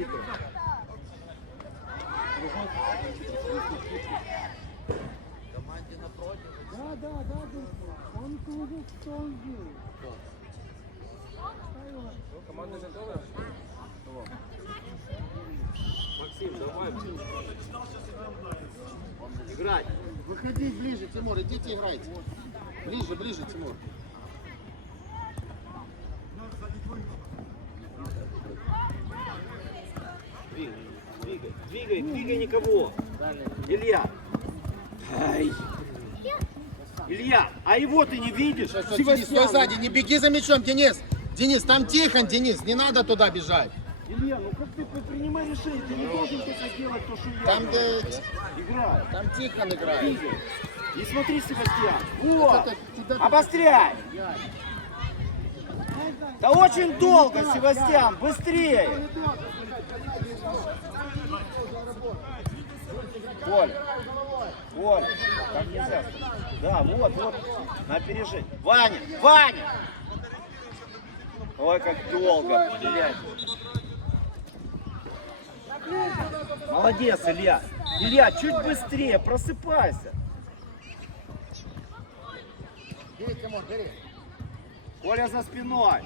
арбитру. Команде напротив. Да, да, да, да. Он служит, что он делает. Команда готова? Максим, давай. Играть. Выходи ближе, Тимур, идите играйте. Ближе, ближе, Тимур. Двигай, двигай, двигай, никого. Илья. Ай. Илья, а его ты не видишь? Сейчас, Денис, стой сзади, не беги за мячом, Денис. Денис, там Тихон, Денис, не надо туда бежать. Илья, ну как ты принимай решение, ты не должен только делать то, что я. Там, где, Играй, там Тихон играет. двигай. И смотри, Себастьян. Вот. Это Обостряй. Да очень долго, Себастьян, быстрее. Коля, Коля, так нельзя. Да, вот, вот, на опережение. Ваня, Ваня! Ой, как долго, блядь. Молодец, Илья. Илья, чуть быстрее, просыпайся. Бери, Тимур, бери. Коля за спиной.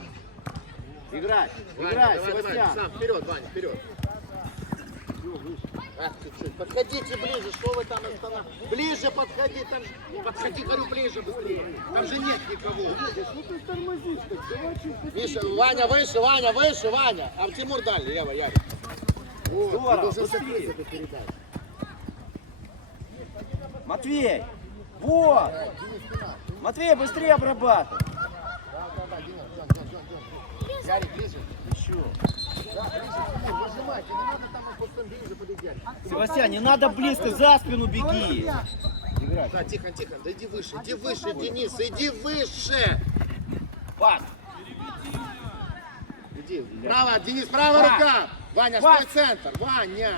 Играй, Ваня, играй, давай, давай, Себастьян. сам, вперед, Ваня, вперед. А, чуть-чуть. Подходите ближе, что вы там останавливаетесь? Ближе подходи, там же- Подходи, говорю, ближе быстрее. Там же нет никого. Ну ты тормозишь так. Миша, Ваня выше, Ваня выше, Ваня. А Тимур дали, лево, Ярик. Вот, ты Здорово, должен быстрее. Сокрытию это передать. Матвей, вот. Матвей, быстрее обрабатывай. Да, да, да, Джон, Джон, Джон, Джон. Ярик, ближе. Еще. Да, ближе, Тимур, выжимайте, не надо там Себастьян, не надо близко, за спину беги. Играй. Да, тихо, тихо, да иди выше, иди выше, Денис, иди выше. Пас. Иди, право, Денис, правая рука. Ваня, стой центр, Ваня.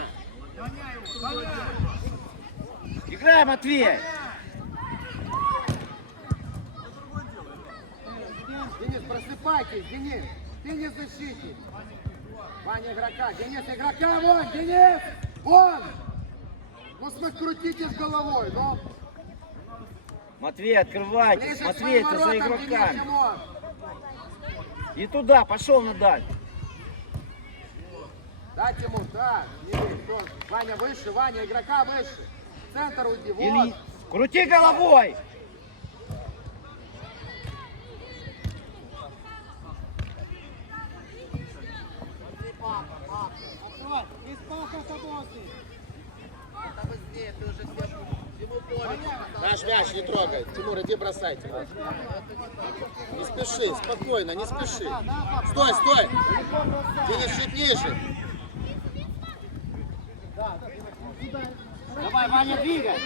Играй, Матвей. Денис, просыпайтесь, Денис. Ты не защитник. Ваня игрока, Денис игрока, вон, Денис, вон. Ну, смотри, крутитесь головой, ну. Матвей, открывайтесь. Ближе к Матвей, ты за игроками. И туда, пошел на даль. Да, Тимур, да. Ваня выше, Ваня, игрока выше. Центр уйди, вот. Или... Крути головой. Наш мяч не трогай. Тимур, иди бросай, Тимур. Не спеши, спокойно, не спеши. Стой, стой. Денис, чуть ниже. Давай, Ваня, двигай.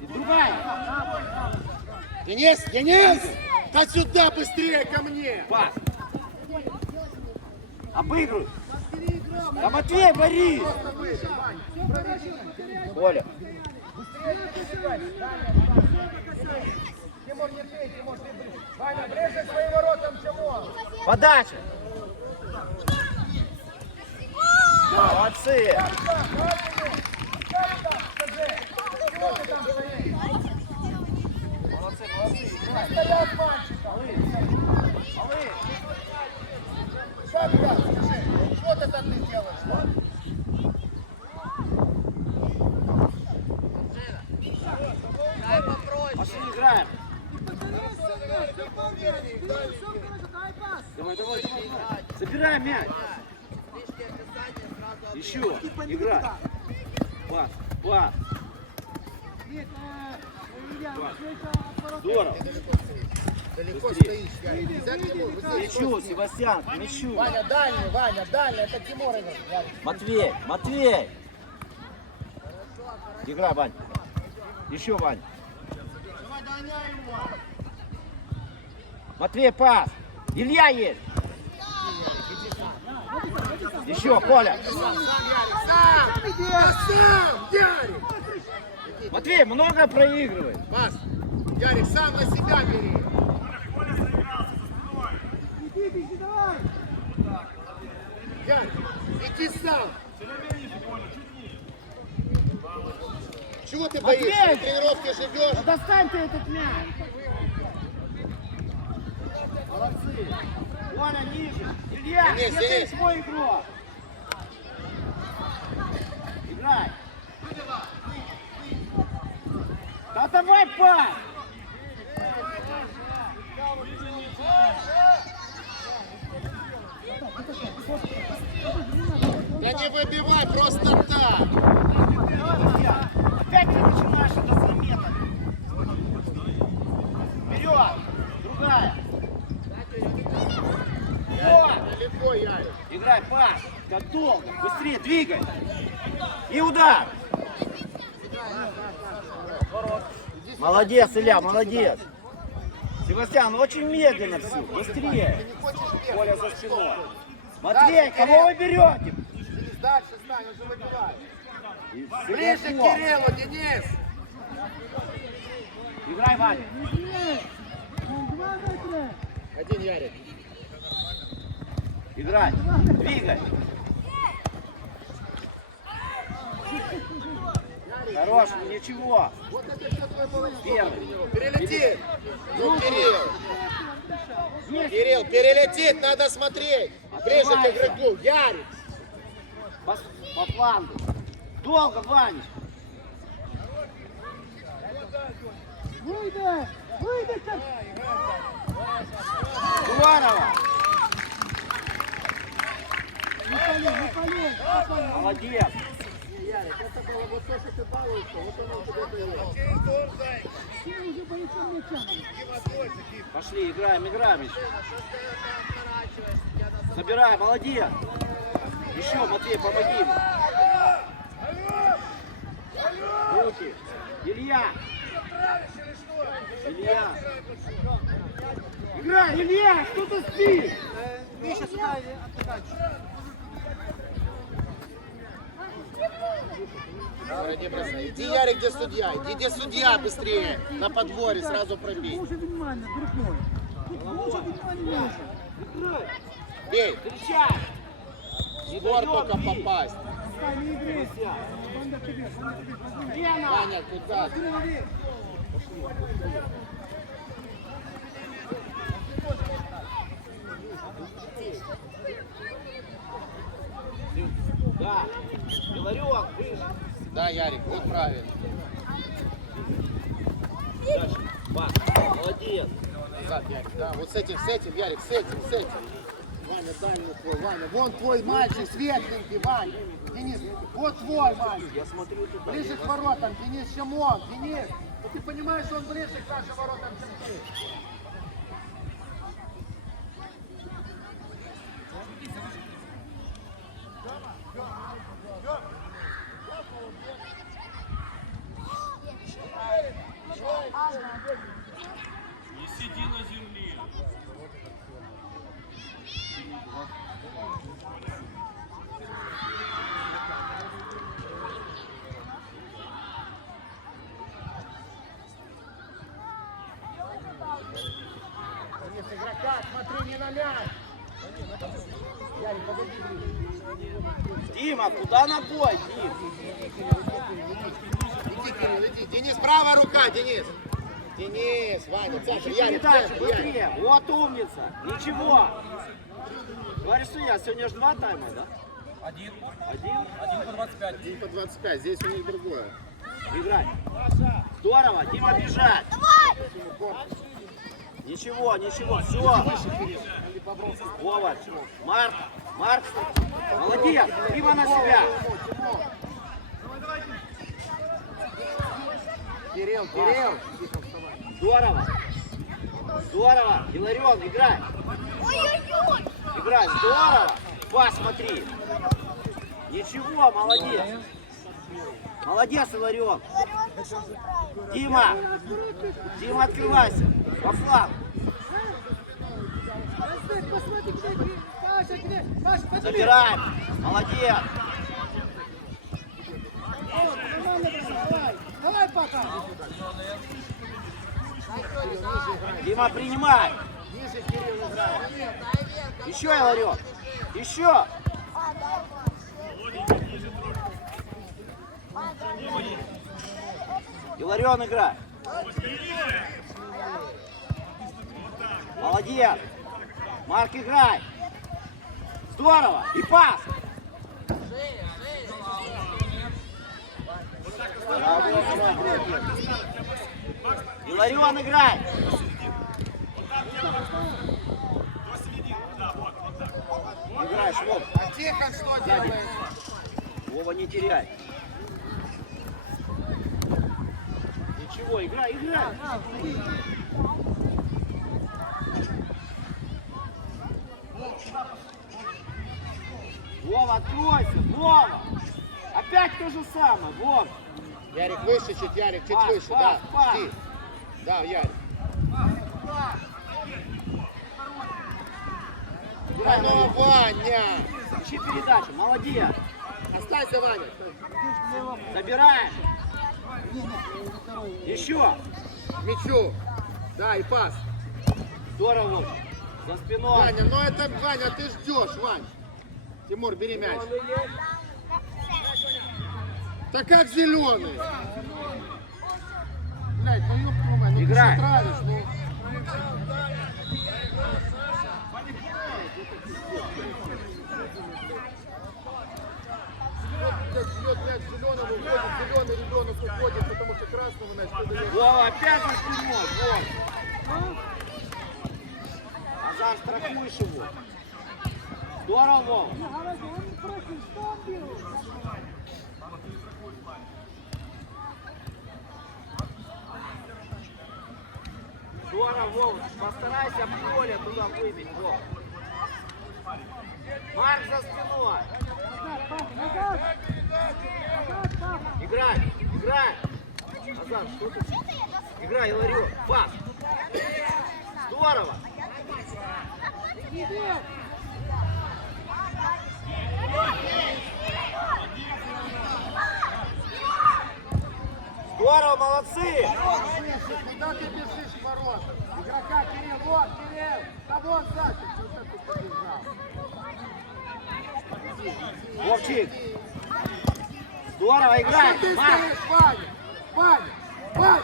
И другая. Денис, Денис! Да сюда быстрее ко мне! Пас. Обыгрывай. Да Матвей, воротам, Тимур. Подача. Молодцы. Молодцы, молодцы. Стоят мальчика. Малы. Что скажи? Что ты там ты делаешь? Что? Пошли играем. Давай, давай, давай. Забирай мяч. Еще. Играй. Пас, пас. Нет, э, Пас. это. Здорово. Далеко стоишь, Ярик. Нельзя, Тимур, вот К здесь. мячу, Себастьян, к мячу. Ваня, дальний, Ваня, дальний. Это Тимур играет. Ярик. Матвей, Матвей. Игра, Вань. Еще, Вань. Матвей, пас. Илья есть. Еще, Коля. Сам, Ярик, сам! Да сам, Ярик! Матвей, много проигрывает. Пас. Ярик, сам на себя бери. Иди, беги, давай. Ярик, иди сам. Чего ты боишься? На тренировке живешь? Да достань ты этот мяч! Молодцы. Коля, ниже. Илья, Денис, где Денис. свой игрок? Играй. Да давай пас! Да не выбивай, просто так. Илья, Опять ты начинаешь это с метод. Вперед! Другая. Вот! Далеко, Ярик. Играй пас. Как долго. Быстрее двигай. И удар. Молодец, Илья, молодец. Себастьян, очень медленно все. Быстрее. Коля за спиной. Матвей, кого вы берете? Дальше стань, он же выбивает. И Ближе к. Кириллу, Денис. Играй, Ваня. Один Ярик. Играй. Двигай. Хорош, ну ничего. Вот это все твой баланс. Первый. Перелети. Ну, Кирилл. Есть. Кирилл, перелететь надо смотреть. Ближе к игроку. Ярик. По, по флангу. Долго, Ваня. Выйди! Выйди! как- Молодец. Ярик, это было вот то, что ты балуешься, вот оно у тебя мяча. Пошли, играем, играем еще. Забирай, молодец. Еще, Матвей, помоги ему. Руки. Илья. Илья. Играй, Илья, что ты спишь? Миша, сюда отдыхай. Иди, Ярик, где судья? Иди, где судья быстрее. На подворе сразу пробей. Лучше внимание, друг мой. Тут лучше внимание. Бей. Кричай. Даем только попасть. Ваня, куда? Да. Беларек, выше. Да, Ярик, вот правильно. Дальше. Пас. Молодец. Назад, Ярик, да. Вот с этим, с этим, Ярик, с этим, с этим. Ваня, дальний твой, Ваня. Вон твой мальчик, светленький, Ваня. Денис, вот твой мальчик. Я смотрю туда. Ближе к воротам, Денис, чем он. Денис, ну ты понимаешь, он ближе к нашим воротам, чем ты. Не на. Дима, куда ногой, Дим? Иди, Кирилл, иди. Денис, правая рука, Денис. Денис, Ваня, центр, Чуть Ярик, дальше, быстрее. Вот умница. Ничего. Говоришь, судья, сегодня же два тайма, да? Один. Один. Один по 25. Один по 25, здесь у них другое. Играй. Здорово. Дима бежать. Ничего, ничего. Все. Вова. Марк. Марк. Молодец. Дима на себя. Кирилл, Кирилл. Здорово. Здорово. Иларион, играй. Играй. Здорово. Пас, смотри. Ничего, молодец. Молодец, Иларион. Дима. Дима, открывайся. Во фланг. Посмотри, посмотри, где игры. Паша, где? Паша, подними. Забираем. Молодец. Давай. Пока. Дима, принимай. Еще, Иларион. Еще. Иларион, играй. Молодец. Марк, играй. Здорово. И пас. Иларион, играй. Играй, Швоб. А Тихон что делает? Вова, не теряй. Ничего, играй, играй. Вова, откройся, Вова. Опять то же самое, Вова. Ярик, выше чуть, Ярик, чуть Пас, выше, пас, да. пас. Жди. Да, Ярик. Играй, Ну. Ваня! Ищи передачу, молодец. Останься, Ваня. Забираешь. Еще. Мячу. Да, и пас. Здорово. За спиной. Ваня, ну это, Ваня, ты ждешь, Вань. Тимур, бери мяч. Да как зеленый? Блядь, ну ёб твою мать, ну Играй. ты травишь, ну. Зеленый ребенок уходит, потому что красному мяч выдает. Вова, опять за спиной, Вова. Азар, страхуешь его. Здорово, Вова. Але він проти стопів. Здорово, Вова. Постарайся в поле туда выбить, Вова. Марк за спиной. Назад, пап, назад. Назад, пап. Играй, играй. Азар, что ты? Играй, Иларион. Пас. Здорово. Іди. Здорово, молодцы. Куда ты бежишь в ворота? Игрока, Кирилл, вот, Кирилл! Да ты побежал? Вовчик. Здорово, А играй. что ты стоишь, Ваня? Ваня! Ваня!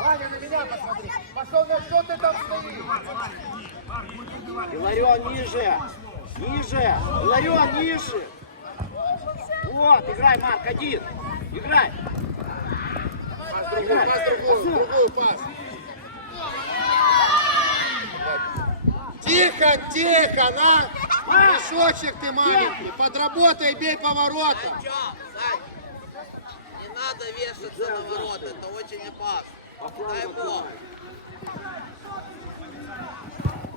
Ваня, на меня посмотри! Пошел на что ты там стоишь? Иларион ниже. Ниже. Иларион ниже. Вот, играй, Марк, один. Играй. Пас другую, пас другую, другую пас. Тихо, тихо, на! Мешочек ты маленький, подработай, бей по воротам. Чё, Сань? Не надо вешаться на ворот, это очень опасно. Дай бог.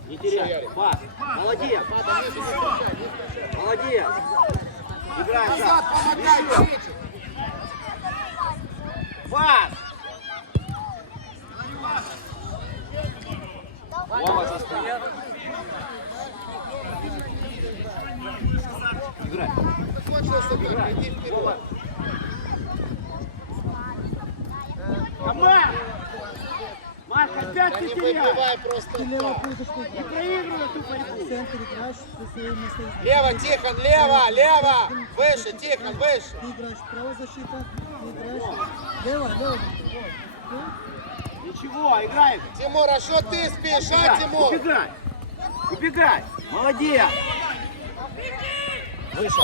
Не теряй. Пас. Молодец. Молодец. Играй, Назад помогай. Пас. Вова за спиной. Играй. Закончился так, иди вперед. А Марк! Марк, опять Да ты не теряешь. выбивай просто Ти лева так. путочку. Не проигрывай эту В борьбу. центрі граєш, ти своє місце. Лево, Тихон, лево, лево! Выше, Тихон, выше! Ти граєш право защита, ти граєш лево, лево. Ничего, играй. Тимур, а что ты спишь, а, Тимур? Убегай. Убегай. Молодец. Вышел.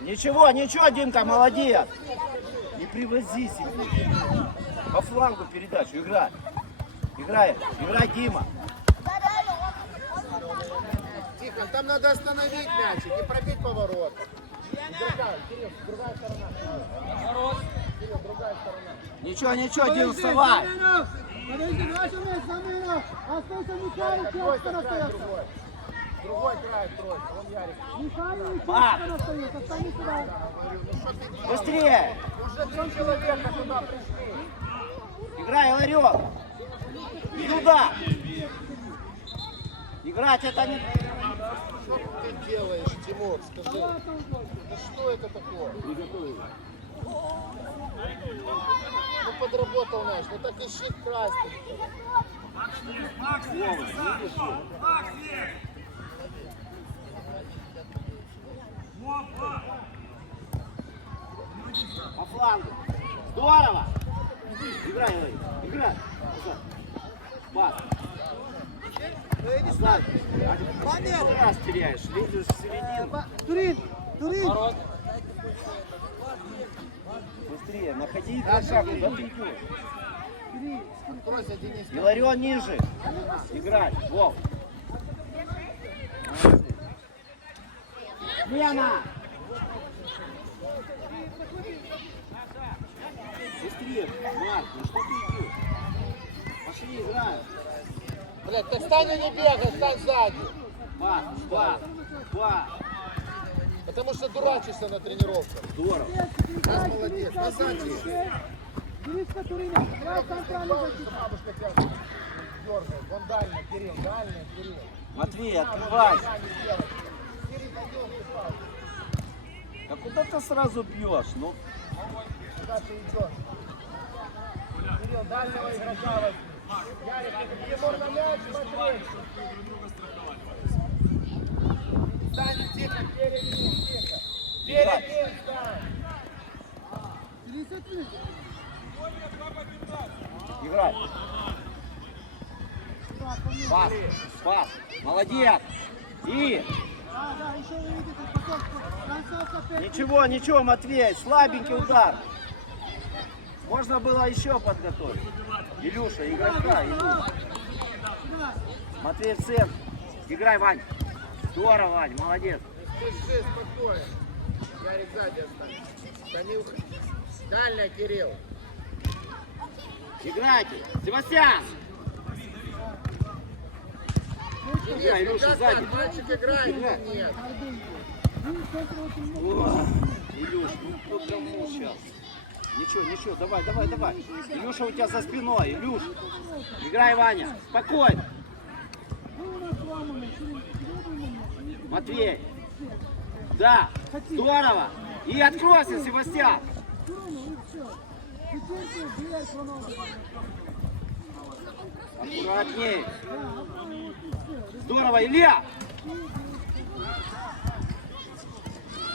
Ничего, ничего, Димка, молодец. Не привози себе. По флангу передачу, играй. Играй, играй, Дима. Тихон, там надо остановить мячик и пробить поворот. Игрока, Кирилл, другая сторона. Кирилл, другая сторона. Ничего, ничего, Дим, вставай. Подожди, наш м'яч, заміна. Остайся Михайлович, Другой Остан край, остається. другой. Другой край, тройка. Вон Ярик. Михайлович, Марк. Остан остається. Остань сюди. Ну что ты делаешь? Быстрее. Уже три человека туда пришли. Играй, Ларек. И туда. Играть это не... Что ты делаешь, Тимур, скажи? Да что это такое? Ну подработал наш, ну так и щит красный. Макс, есть, Макс, есть! По флангу. Здорово! Играй, Лэй, играй. Бас. Аслан, раз теряешь, лезешь в середину. Турин, Турин! Быстрее. Находи игрока, куда ты идешь. Иларион ниже. Играй. Вов. Лена! Быстрее, Марк, ну что ты идешь? Пошли, играй. Блядь, так стань и не бегай, стань сзади. Пас, пас, пас. Потому что дурачишься на тренировках. Здорово. Раз молодец, назад иди. Дениска Турина. Я центральный защитник. Бабушка тебя дергает. Вон дальний, Кирилл, дальний, Кирилл. Матвей, открывай. Сами сделай. Кирилл, пойдем, ты пас. А куда ты сразу бьешь? Ну, Куда ты идешь? Кирилл, дальнего игрока возьми. Ярик, ты Егор на мяч смотреть. Стань тихо, перед ним, тихо. Перед ним стань. Дениска Турин. играй. Пас, пас. Молодец. И ничего, ничего, Матвей, слабенький удар. Можно было еще подготовить. Илюша, игрока, Илюша. Матвей в центр. Играй, Вань. Здорово, Вань, молодец. Спеши, спокойно. Ярик сзади останется. Данил, дальняя, Кирилл. Играйте. Себастьян. Играй, Илюша, сзади. мальчик играет или нет? Илюш, ну кому сейчас? Ничего, ничего, давай, давай, давай. Илюша у тебя за спиной, Илюш. Играй, Ваня, спокойно. Ну, у нас сломано. Турин, требуй меня. Матвей. Да, здорово. И откройся, Себастьян. Аккуратней. Здорово, Илья.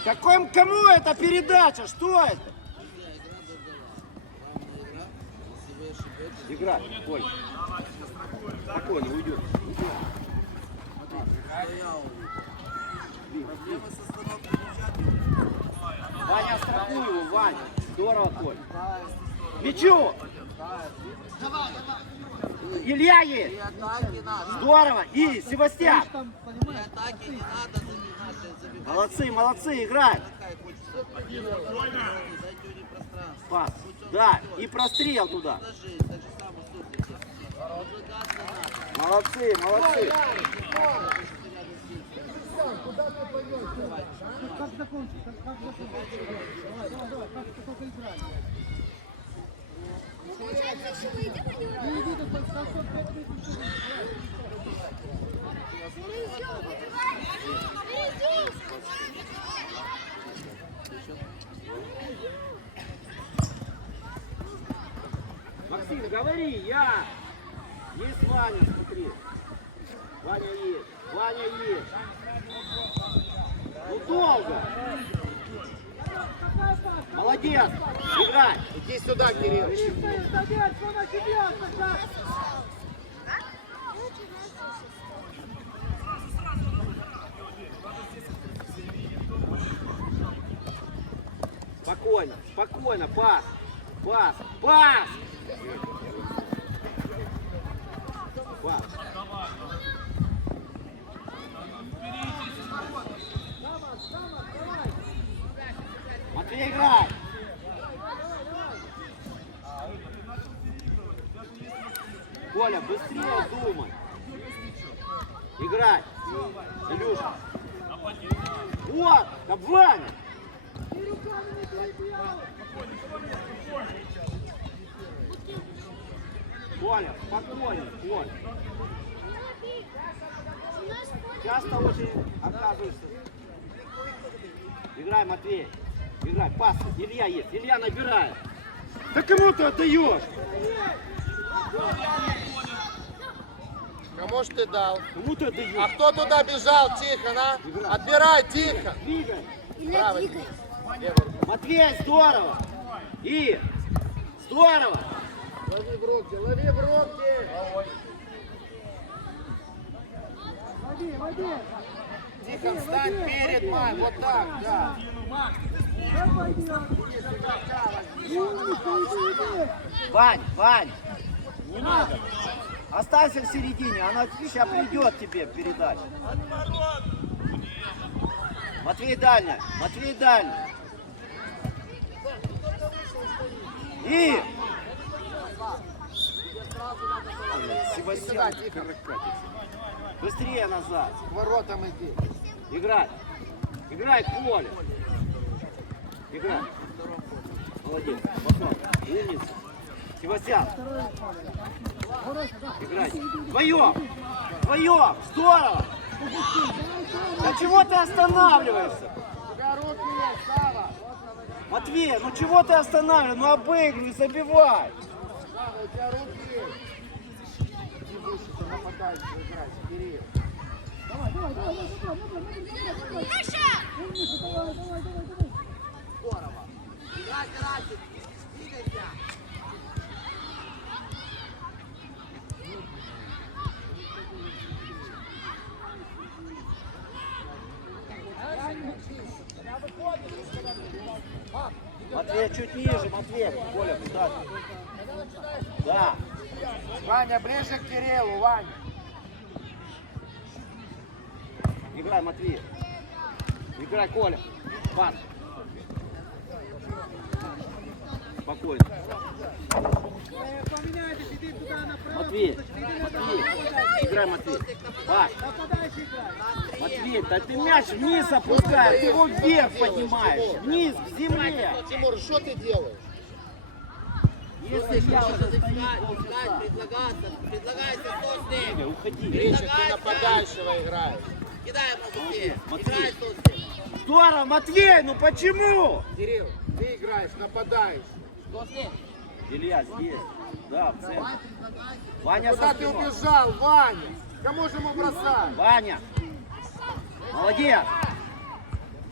Какой, кому это передача? Что это? Игра, Коль. Спокойно, уйдет. Мяча. Ваня, страхуй его, Ваня. Здорово, Коль. Мячу. Илья есть. Здорово. И Себастьян. Молодцы, молодцы, пространство. Пас. Да, и прострел туда. Молодцы, молодцы. Как закончить? Как, как закончить? Давай, давай, давай, как как только играть. Не иди тут, под концов пять минут еще Максим, говори, я. Есть Ваня, смотри. Ваня есть. Ваня есть. Долго. Молодец. Играй. Иди сюда, Кирилл. Спокойно, спокойно. Пас. Пас. Пас. Пас. Матвей, играй. Коля, быстрее думай. Играй. Илюша. Вот, да Ваня. И руками не перебивай. Коля, спокойно, Коля. Часто очень оказывается. Играй, Матвей. Играй, пас. Илья есть. Илья набирает. Да кому ты отдаешь? Кому ж ты дал? Кому ты А отдаешь? кто туда бежал? Тихо, на. Отбирай, тихо. Двигай. Правый. Матвей, здорово. И! Здорово! Лови в руки, лови в руки! Води, води. Тихо, встань перед май, вот так, да. Вань, Вань! Не надо! Останься в середине, она сейчас придет тебе передача. Матвей дальня, Матвей дальня. И! Себастьян, быстрее назад. К воротам иди. Играй. Играй, Коля. Играй. Молодец. Пошел. Умница. Себастьян. Играй. Вдвоем. Вдвоем. Здорово. Да чего ты останавливаешься? Матвей, ну чего ты останавливаешься? Ну обыгрывай, забивай. Играть, Кирилл. Давай, давай, давай, давай, давай, давай, давай, давай. Умница, давай, давай, давай, давай. Здорово. Играйте, Ратик. Двигайся. Матвей, чуть ниже, Матвей. Коля, куда? Да. Ваня, ближе к Кириллу, Ваня. Играй, Матвей. Играй, Коля. Пас. Спокойно. Поменяйтесь, иди туда направо. Матвей, Матвей. Играй, Матвей. Играй. Матвей, да ты мяч вниз опускаешь, ты его вверх поднимаешь. Вниз, к земле. Тимур, что ты делаешь? Если я уже предлагаться. Предлагайся, кто с ним. Игорь, уходи. Гриша, ты нападающего играешь. Кидай ему быстрее. Матвей. Играй, кто с ним. Здорово, Матвей, ну почему? Кирилл, ты играешь, нападаешь. Кто с ним? Илья здесь. Да, в центре. Ваня Куда ты убежал, Ваня? Кому же ему бросать? Ваня. Молодец.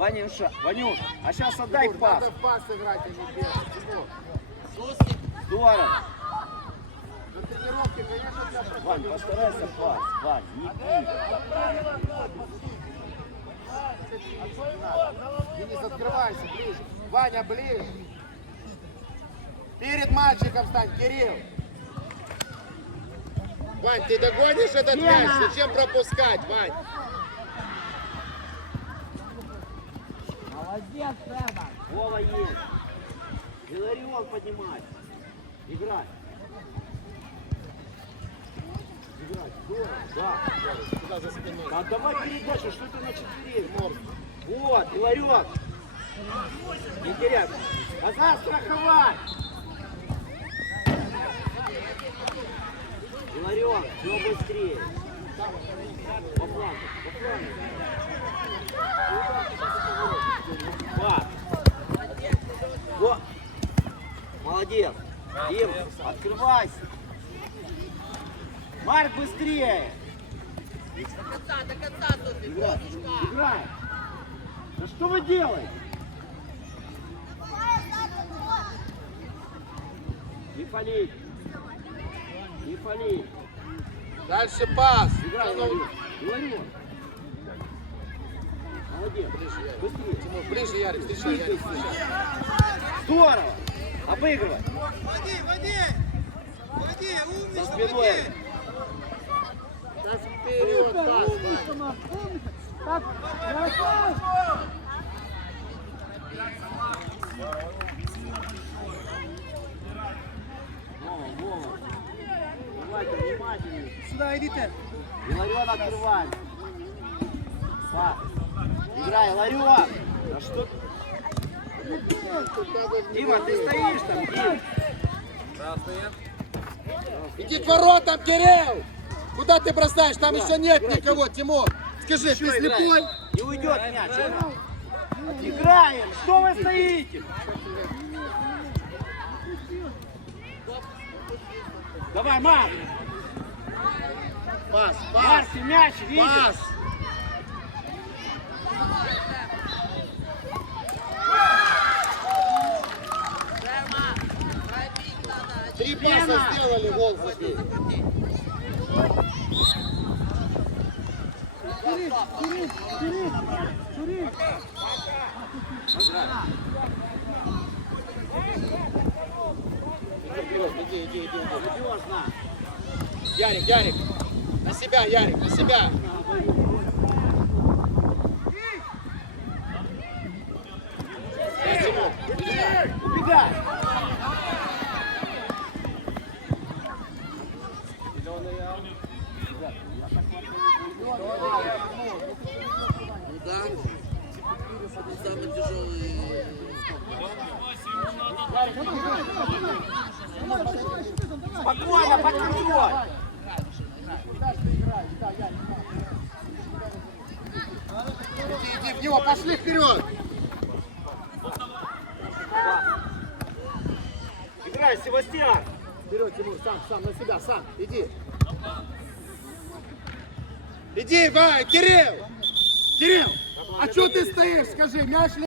Ванюша, Ванюш, а сейчас отдай Тимур, пас. Надо пас играть, а не бегать. Здорово. на тренировке, конечно, тебя Вань, постарайся пас. Вань, не пи. Денис, открывайся, ближе. Ваня, ближе. Перед мальчиком стань, Кирилл. Вань, ты догонишь этот мяч? Зачем пропускать, Вань? Молодец, Сема. Вова есть. Иларион поднимай. Играй. Играй. Здорово. Да. Куда за спиной? Отдавай передачу, что ты на четыре? Вот, Иларек. Не теряй. Назад страховать. Иларион, все быстрее. По флангу, по флангу. Пас. Во. Молодец. Дим, открывайся. Марк, быстрее. До конца, до конца, Сусик. Играй, играй. Да что вы делаете? Не палить. Не палить. Дальше пас. Играй, Иларион. Иларион. Молодец. Быстрее. Тимур, ближе, Ярик, встречай, Ярик, встречай. Здорово. Обыгрывай. Води, води. Води, умница, спиной. Вперед, Ваня. Умница, Макс, умница. Так, Ярослав. Вова, Вова. Давайте внимательнее. Сюда идите. Иларион открывай. Пас. Играй, Иларион. Да что? Дима, ты стоишь там, Дим. Иди к воротам, Кирилл! Куда ты бросаешь? Там еще нет никого, Тимур. Скажи, Еще ты играй. слепой? Не уйдет мяч. играй. Играем. Что вы стоите? Давай, Марк. Пас, пас. Марки, мяч, видишь? Пас. Три паса сделали, гол забил. Кури, кури, кури, кури. Иди, иди, иди, иди. Ярик, Ярик себя, Ярик, на себя. Тимур, Убегай! Ну да. Он самый тяжелый. Спокойно, под контроль! Иди, иди в него, пошли вперед. Играй, Севастьян! Вперед, Тимур, сам, сам, на себя, сам, иди. Иди, Вай, Кирилл! Кирилл, а что ты стоишь, скажи, мяч